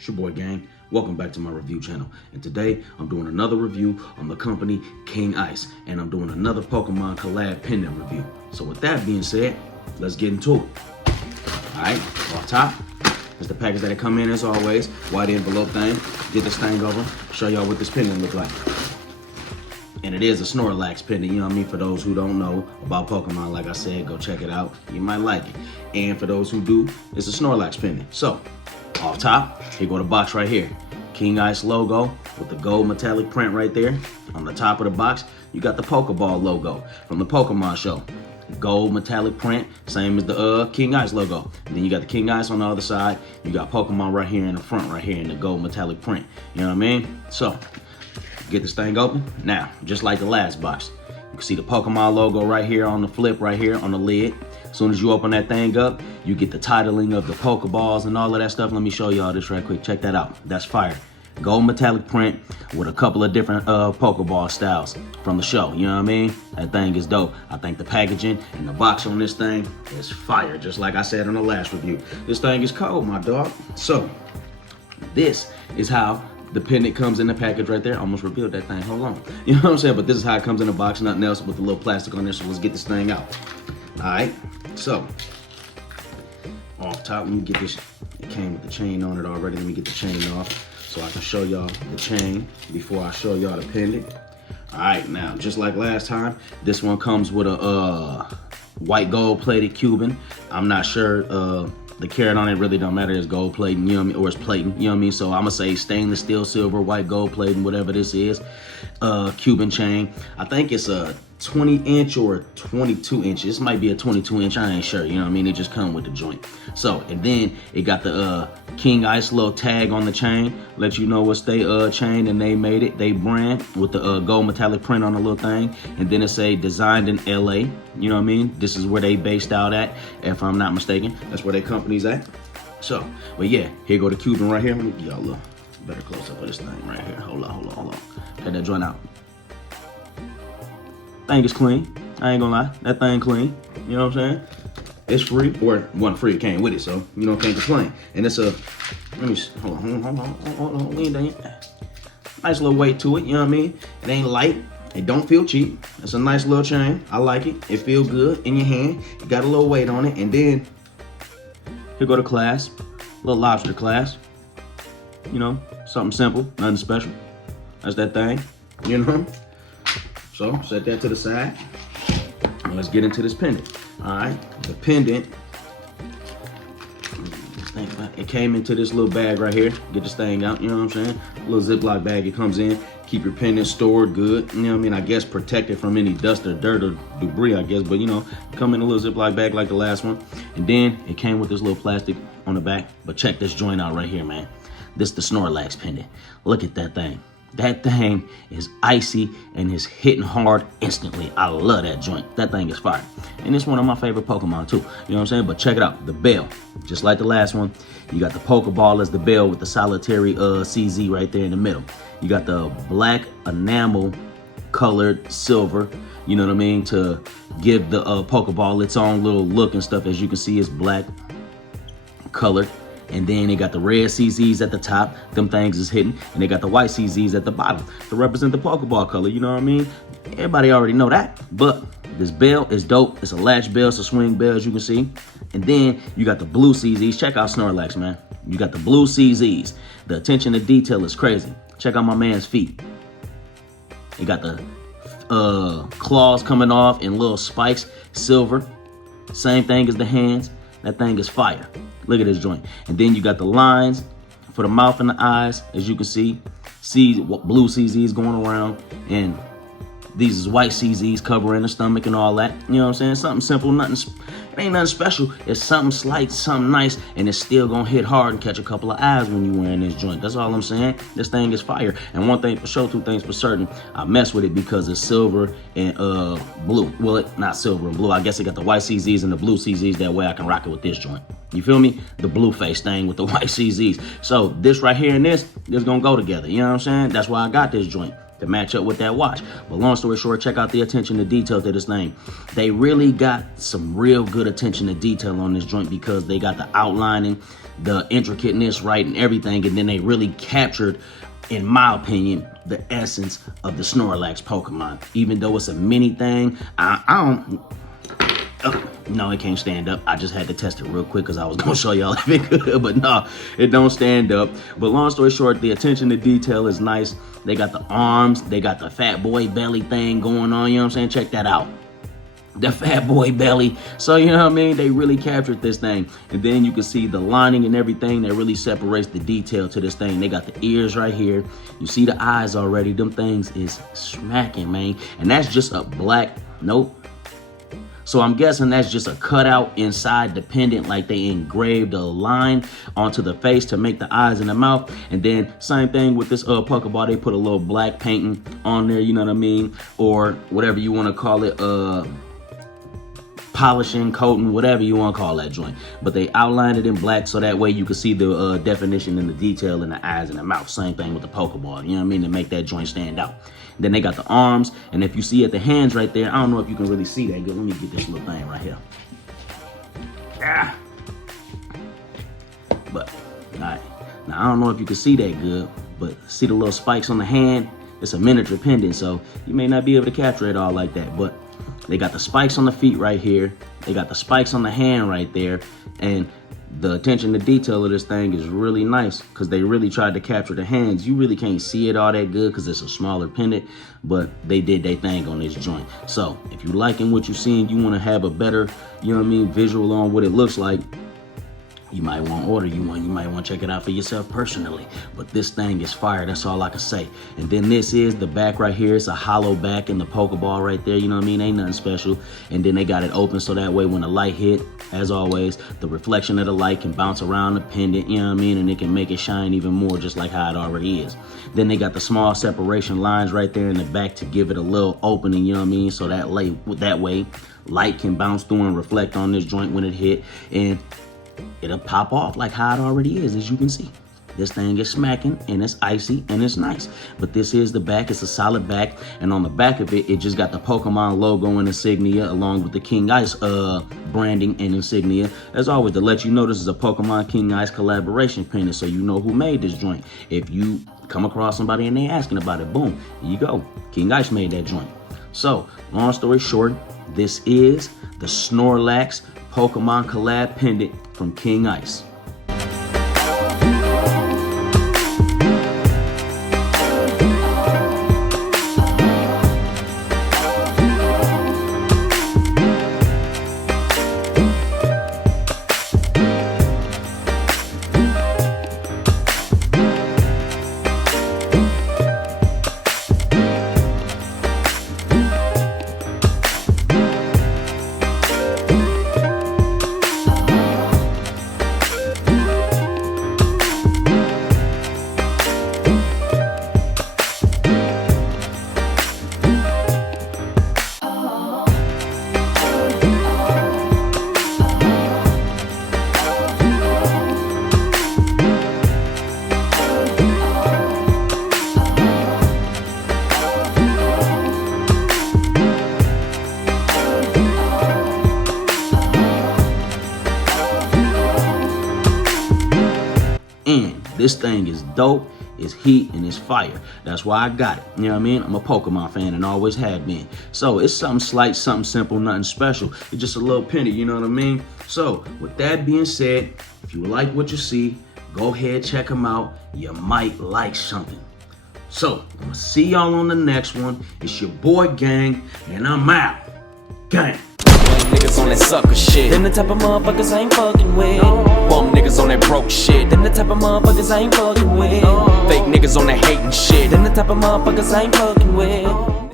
It's your boy Gang. Welcome back to my review channel. And today I'm doing another review on the company King Ice. And I'm doing another Pokemon collab pendant review. So with that being said, let's get into it. Alright, off top, there's the package that it come in as always. White envelope thing. Get this thing over. Show y'all what this pendant look like. And it is a Snorlax pendant, you know what I mean? For those who don't know about Pokemon, like I said, go check it out. You might like it. And for those who do, it's a Snorlax pendant. So, off top, here go the box right here. King Ice logo with the gold metallic print right there. On the top of the box, you got the Pokeball logo from the Pokemon show. Gold metallic print, same as the King Ice logo. And then you got the King Ice on the other side. You got Pokemon right here in the front, right here in the gold metallic print. You know what I mean? So, get this thing open. Now, just like the last box, you can see the Pokemon logo right here on the flip, right here on the lid. As soon as you open that thing up, you get the titling of the Pokeballs and all of that stuff. Let me show y'all this right quick. Check that out. That's fire. Gold metallic print with a couple of different Pokeball styles from the show. You know what I mean? That thing is dope. I think the packaging and the box on this thing is fire. Just like I said in the last review. This thing is cold, my dog. So, this is how the pendant comes in the package right there. I almost revealed that thing. Hold on. You know what I'm saying? But this is how it comes in the box. Nothing else with the little plastic on there. So let's get this thing out. All right. So, off top, let me get this. It came with the chain on it already. Let me get the chain off so I can show y'all the chain before I show y'all the pendant. All right. Now, just like last time, this one comes with a white gold plated Cuban. I'm not sure. The carat on it really don't matter. It's gold plating, you know what I mean, or it's plating, you know what I mean. So I'm gonna say stainless steel, silver, white gold plating, whatever this is. Cuban chain. I think it's a 20-inch or a 22-inch. This might be a 22-inch. I ain't sure. You know what I mean? It just come with the joint. So, and then it got the King Ice little tag on the chain. Let you know what's they chain and they made it. They brand with the gold metallic print on the little thing. And then it say designed in LA. You know what I mean? This is where they based out at, if I'm not mistaken. That's where their company's at. So, but yeah, here go the Cuban right here. Let me give y'all a little better close up of this thing right here. Hold on. Cut that joint out. Thing is clean. I ain't gonna lie. That thing clean. You know what I'm saying? It's free. Or it wasn't free, it came with it, so you know, can't complain. And it's a, let me, hold on. We ain't done yet. Nice little weight to it, you know what I mean? It ain't light. It don't feel cheap. It's a nice little chain. I like it. It feel good in your hand. You got a little weight on it. And then, here go the clasp. Little lobster clasp. You know, something simple, nothing special. That's that thing, you know? So, set that to the side. And let's get into this pendant. All right, the pendant, it came into this little bag right here. Get this thing out, you know what I'm saying? A little Ziploc bag it comes in. Keep your pendant stored good. You know what I mean? I guess protected from any dust or dirt or debris, I guess. But, you know, come in a little Ziploc bag like the last one. And then it came with this little plastic on the back. But check this joint out right here, man. This is the Snorlax pendant. Look at that thing. That thing is icy and is hitting hard instantly. I love that joint. That thing is fire. And it's one of my favorite Pokemon too. You know what I'm saying? But check it out. The bell. Just like the last one. You got the Pokeball as the bell with the solitary CZ right there in the middle. You got the black enamel colored silver. You know what I mean? To give the Pokeball its own little look and stuff. As you can see, it's black colored. And then they got the red CZs at the top. Them things is hidden. And they got the white CZs at the bottom to represent the Pokeball color. You know what I mean? Everybody already know that. But this bell is dope. It's a latch bell. It's a swing bell, as you can see. And then you got the blue CZs. Check out Snorlax, man. You got the blue CZs. The attention to detail is crazy. Check out my man's feet. You got the claws coming off in little spikes. Silver. Same thing as the hands. That thing is fire. Look at this joint. And then you got the lines for the mouth and the eyes, as you can see. See what blue CZs going around, and these is white CZs covering the stomach and all that. You know what I'm saying? Something simple, nothing. It ain't nothing special. It's something slight, something nice, and it's still gonna hit hard and catch a couple of eyes when you wearing this joint. That's all I'm saying. This thing is fire. And one thing for sure, two things for certain. I mess with it because it's silver and blue. Well, it not silver and blue. I guess it got the white CZs and the blue CZs. That way I can rock it with this joint. You feel me? The blue face thing with the white CZs. So this right here and this gonna go together. You know what I'm saying? That's why I got this joint. to match up with that watch. But long story short, check out the attention to detail to this thing. They really got some real good attention to detail on this joint because they got the outlining, the intricateness right and everything, and then they really captured, in my opinion, the essence of the Snorlax Pokemon. Even though it's a mini thing, I don't. No, it can't stand up. I just had to test it real quick because I was gonna show y'all if it could, but no, it don't stand up. But long story short, the attention to detail is nice. They got the arms, they got the fat boy belly thing going on, you know what I'm saying? Check that out. The fat boy belly. So, you know what I mean? They really captured this thing. And then you can see the lining and everything that really separates the detail to this thing. They got the ears right here. You see the eyes already. Them things is smacking, man. And that's just a black, nope. So I'm guessing that's just a cutout inside the pendant, like they engraved a line onto the face to make the eyes and the mouth. And then same thing with this Pokeball, they put a little black painting on there, you know what I mean? Or whatever you want to call it, polishing, coating, whatever you want to call that joint. But they outlined it in black so that way you can see the definition and the detail in the eyes and the mouth. Same thing with the Pokeball, you know what I mean, to make that joint stand out. Then they got the arms, and if you see at the hands right there, I don't know if you can really see that good. Let me get this little thing right here. But, all right. Now, I don't know if you can see that good, but see the little spikes on the hand? It's a miniature pendant, so you may not be able to capture it all like that, but they got the spikes on the feet right here. They got the spikes on the hand right there. And the attention to detail of this thing is really nice because they really tried to capture the hands. You really can't see it all that good because it's a smaller pendant, but they did their thing on this joint. So if you liking what you're seeing, you want to have a better, you know what I mean, visual on what it looks like, you might want to order, you might want to check it out for yourself personally. But this thing is fire, that's all I can say. And then this is the back right here. It's a hollow back in the Pokeball right there, you know what I mean? Ain't nothing special. And then they got it open so that way when the light hit, as always, the reflection of the light can bounce around the pendant, you know what I mean? And it can make it shine even more, just like how it already is. Then they got the small separation lines right there in the back to give it a little opening, you know what I mean? So that way light can bounce through and reflect on this joint when it hit, and it'll pop off like how it already is, as you can see. This thing is smacking, and it's icy, and it's nice. But this is the back. It's a solid back, and on the back of it, it just got the Pokemon logo and insignia along with the King Ice branding and insignia. As always, to let you know, this is a Pokemon King Ice collaboration pendant, so you know who made this joint. If you come across somebody and they asking about it, boom, here you go. King Ice made that joint. So, long story short, this is the Snorlax Pokemon collab pendant from King Ice. And this thing is dope, it's heat, and it's fire. That's why I got it. You know what I mean? I'm a Pokemon fan and always have been. So it's something slight, something simple, nothing special. It's just a little penny, you know what I mean? So with that being said, if you like what you see, go ahead, check them out. You might like something. So I'm gonna see y'all on the next one. It's your boy Gang, and I'm out. Gang. Niggas on that sucker shit. Them the type of motherfuckers I ain't fucking with. Bum niggas on that broke shit. Them the type of motherfuckers I ain't fucking with. Fake niggas on that hating shit. Them the type of motherfuckers I ain't fucking with.